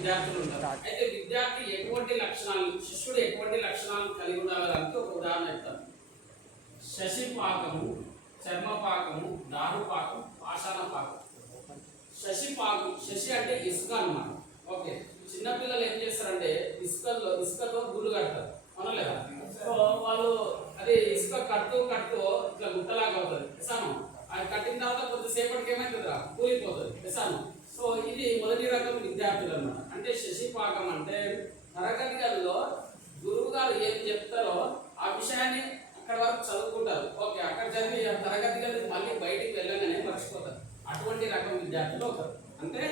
విద్యార్థులు ఉంటారు అయితే విద్యార్థి ఎటువంటి లక్షణాలు శిష్యుడు ఎటువంటి లక్షణాలు కలిగి ఉండాలని ఒక ఉదాహరణ చెప్తాను. శశిపాకము చర్మపాకము దారుపాకం పాషాణ పాకం శశిపాకం శశి అంటే ఇసుక అన్నమాట. ఓకే. చిన్నపిల్లలు ఏం చేస్తారంటే ఇసుకలో ఇసుకతో గుళ్ళు కడతారు. అవునా లేదా సో వాళ్ళు అది ఇసుక కడుతూ కడుతూ ఇట్లా గుట్టలాగా అవుతుంది ఎసాను అది కట్టిన తర్వాత కొద్దిసేపటికి ఏమైతుందిరా? కూలిపోతుంది. ఎసాను సో ఇది మొదటి రకం విద్యార్థులు అన్నమాట. అంటే శశిపాకం అంటే తరగతి గదిలో గురువు గారు ఏం చెప్తారో ఆ విషయాన్ని అక్కడ వరకు చదువుకుంటారు. ఓకే అక్కడ చదివి ఆ తరగతి గది మళ్ళీ బయటికి వెళ్ళగానే మర్చిపోతారు. అటువంటి రకం విద్యార్థులు ఒకరు. అంటే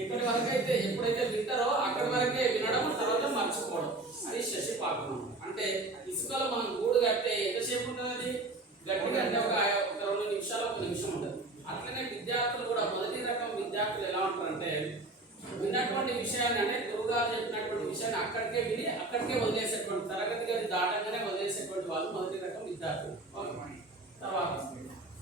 ఎక్కడి వరకు అయితే ఎప్పుడైతే వింటారో అక్కడి వరకే వినడం తర్వాత మర్చిపోవడం. అది శశిపాకం అంటే ఇసుకలో మనం గూడు కట్టే ఎంతసేపు ఉంటుంది అది గట్టిగా అంటే ఒక ఒక రెండు నిమిషాలు ఒక నిమిషం ఉంటుంది. అట్లనే విద్యార్థులు కూడా మొదటి రకం విద్యార్థులు ఎలా ఉంటారంటే విన్నటువంటి విషయాన్ని అంటే గురువుగారు చెప్పినటువంటి విషయాన్ని అక్కడికే విని అక్కడికే వదిలేసేటువంటి తరగతి గది దాటంగానే వదిలేసేటువంటి వాళ్ళు మొదటి రకం విద్యార్థులు. తర్వాత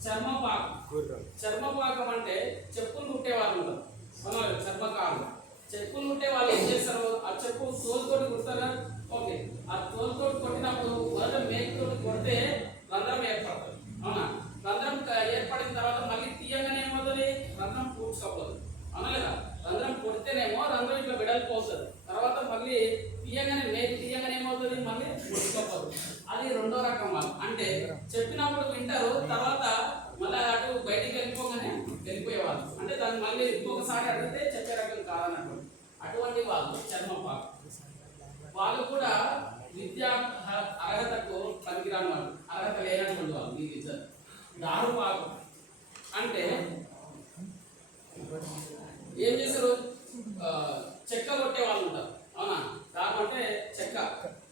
చర్మపాకం. చర్మపాకం అంటే చెప్పులు కుట్టే వాళ్ళు ఉంటారు అవునా? చర్మకారులు చెప్పులు కుట్టే వాళ్ళు ఏం చేస్తారు ఆ చెప్పు తోలుతోటి కుడతారు కదా? ఓకే ఆ తోలుతోటి కొట్టినప్పుడు మొదట మేకుతోటి కొడితే రంధ్రం ఏర్పడుతుంది అవునా రంధ్రం క- ఏర్పడిన తర్వాత మళ్ళీ తీయంగానే ఏమవుతుంది రంధ్రం పూడ్చుకోపోదు అవునా లేదా రంధ్రం కొడితేనేమో రంధ్రం ఇట్లా వెడల్పోతుంది తర్వాత మళ్ళీ తీయగానే మేకు తీయగానే ఏమవుతుంది? మళ్ళీ ముడుచుకోపోదు అది రెండో రకం వాళ్ళు. అంటే చెప్పినప్పుడు వింటారు తర్వాత మళ్ళీ అటు బయటికి వెళ్ళిపోగానే వెళ్ళిపోయేవాళ్ళు. అంటే దాన్ని మళ్ళీ ఇంకొకసారి అడిగితే చెప్పే రకం కాదన్నట్టు అటువంటి వాళ్ళు చర్మపాకు వాళ్ళు కూడా విద్యా అర్హతకు పనికిరాని వాళ్ళు. అర్హత లేనటువంటి వాళ్ళు మీకు ఇద్దరు దారుపాకు అంటే ఏం చేస్తారు చెక్క కొట్టే వాళ్ళు ఉంటారు అవునా దాని అంటే చెక్క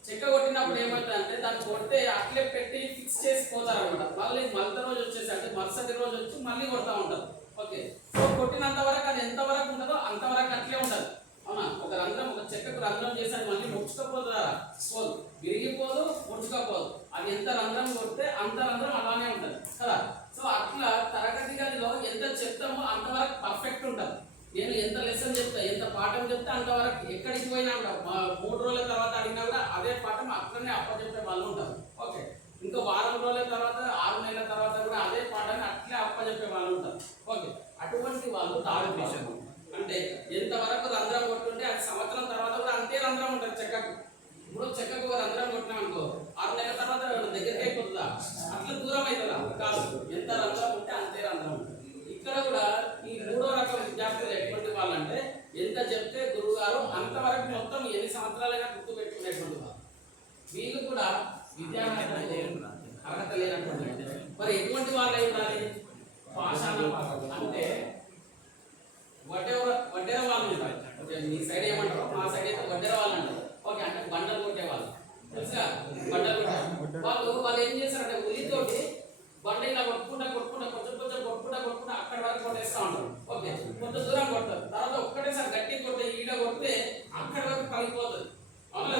చెక్క కొట్టినప్పుడు ఏమవుతుంది అంటే దాన్ని కొడితే అట్లే పెట్టి ఫిక్స్ చేసి పోతారు అనమాట మళ్ళీ రోజు వచ్చేసి అంటే మరుసటి రోజు వచ్చి మళ్ళీ కొడతా ఉంటారు. ఓకే. సో కొట్టినంత వరకు అది ఎంత వరకు ఉండదో అంతవరకు అట్లే ఉండదు అవునా? ఒక రంధ్రం ఒక చెక్కకు రంధ్రం చేసాడు మళ్ళీ ముడుచుకపోతుందా పోదు. విరిగిపోదు ముడుచుకపోదు. అది ఎంత రంధ్రం కొడితే అంత రంధ్రం అలానే ఉంటుంది. కదా? సో అట్లా తరగతి గదిలో ఎంత చెప్తామో అంతవరకు పర్ఫెక్ట్ ఉంటుంది. నేను ఎంత లెసన్ చెప్తా ఎంత పాఠం చెప్తే అంతవరకు ఎక్కడికి పోయినా కూడా మా- మూడు రోజుల తర్వాత అడిగినా కూడా అదే పాఠం అట్లనే అప్పచెప్పే వాళ్ళు ఉంటారు ఓకే ఇంకా వారం రోజుల తర్వాత ఆరు నెలల తర్వాత కూడా అదే పాఠాన్ని అట్లే అప్పచెప్పే వాళ్ళు ఉంటారు ఓకే అటువంటి అంటే ఎంతవరకు రంధ్రం కొట్టుంటే అది సంవత్సరం తర్వాత కూడా అంతే రంధ్రం ఉంటుంది చెక్కకు. ఇప్పుడు చెక్కకు రంధ్రం కొట్టినాం అనుకో ఆరు నెలల తర్వాత దగ్గరికి అయిపోతుందా? అట్లా దూరం అవుతుందా కాదు. ఎంత రంధ్రం ఉంటే అంతే రంధ్రం. ఉంటుంది ఇక్కడ కూడా ఈ మూడో రకం విద్యార్థులు ఎటువంటి వాళ్ళంటే ఎంత చెప్తే గురువు గారు అంతవరకు మొత్తం ఎన్ని సంవత్సరాలైనా గుర్తు పెట్టుకునేటువంటి వాళ్ళు వీళ్ళు కూడా విద్యార్థి అర్హత లేనటువంటి వాళ్ళు. మరి ఎటువంటి వాళ్ళు అయి ఉండాలి పాషాణ అంటే వడ్డెర వడ్డెర వాళ్ళు ఉంటారు ఓకే మీ సైడ్ ఏమంటారు మా సైడ్ అయితే వడ్డెర వాళ్ళు అంటారు ఓకే అంటే బండలు కొట్టే వాళ్ళు తెలుసా బండలు కొట్టే వాళ్ళు వాళ్ళు ఏం చేస్తారంటే ఉలితోటి బండ ఇలా కొట్టుకుంటా కొట్టుకుంటా కొంచెం కొంచెం కొట్టుకుంటా కొట్టుకుంటా అక్కడ వరకు కొట్టేస్తా ఉంటారు ఓకే కొంత దూరం కొడతారు తర్వాత ఒక్కటేసారి గట్టి కొడితే ఈడ కొడితే అక్కడ వరకు పగిలిపోతుంది అవునా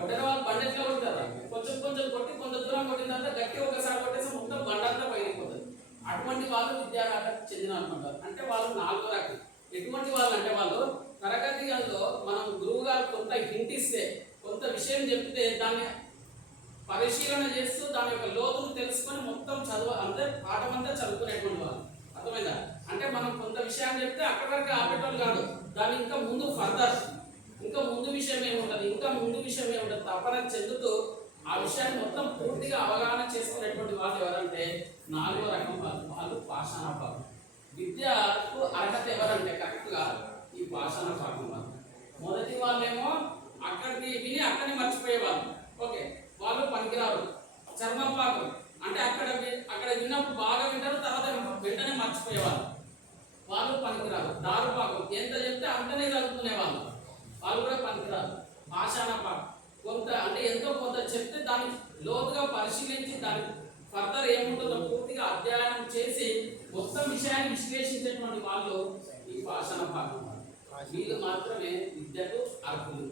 లేదా వాళ్ళు బండ ఉంటారు? కొంచెం కొంచెం కొట్టి కొంత దూరం కొట్టిన తర్వాత గట్టి ఒకసారి కొట్టేసి మొత్తం బండంతా పగిలిపోతుంది అటువంటి వాళ్ళు విద్యార్హతకు చెందిన అనుకుంటారు అంటే వాళ్ళు నాలుగో రకం ఎటువంటి వాళ్ళు అంటే వాళ్ళు తరగతి గదిలో మనం గురువు గారు కొంత హింట్ ఇస్తే కొంత విషయం చెప్తే దాన్ని పరిశీలన చేస్తూ దాని యొక్క లోతును తెలుసుకొని మొత్తం చదువు అంటే పాఠం అంతా చదువుకునేటువంటి వాళ్ళు. అర్థమైందా? అంటే మనం కొంత విషయాన్ని చెప్తే అక్కడి వరకు ఆపేటోళ్ళు కాదు. దాన్ని ఇంకా ముందు ఫర్దర్ ఇంకా ముందు విషయం ఏముంటుంది ఇంకా ముందు విషయం ఏముంటుంది తపన చెందుతూ ఆ విషయాన్ని మొత్తం పూర్తిగా అవగాహన చేసుకునేటువంటి వాళ్ళు ఎవరంటే నాలుగో రకం వాళ్ళు. వాళ్ళు పాషాణ భాగం విద్యకు అర్హత ఎవరంటే కరెక్ట్గా ఈ పాషాణ భాగం వాళ్ళు. మొదటి వాళ్ళేమో అక్కడికి విని అక్కడిని మర్చిపోయేవాళ్ళు. ఓకే వాళ్ళు పనికిరారు. చర్మపాకం అంటే అక్కడ అక్కడ విన్నప్పుడు బాగా వింటారు తర్వాత వెంటనే మర్చిపోయేవాళ్ళు. వాళ్ళు పనికిరారు. దారుపాకం. ఎంత చెప్తే అంతనే చదువుకునేవాళ్ళు. వాళ్ళు కూడా పనికిరాదు భాషాన పాకం కొంత అంటే ఎంతో కొంత చెప్తే దాన్ని లోతుగా పరిశీలించి దాని ఫర్దర్ ఏముంటుందో పూర్తిగా అధ్యయనం చేసి మొత్తం విషయాన్ని విశ్లేషించేటువంటి వాళ్ళు ఈ భాషాన పాకం వీళ్ళు మాత్రమే విద్యకు అర్హులు.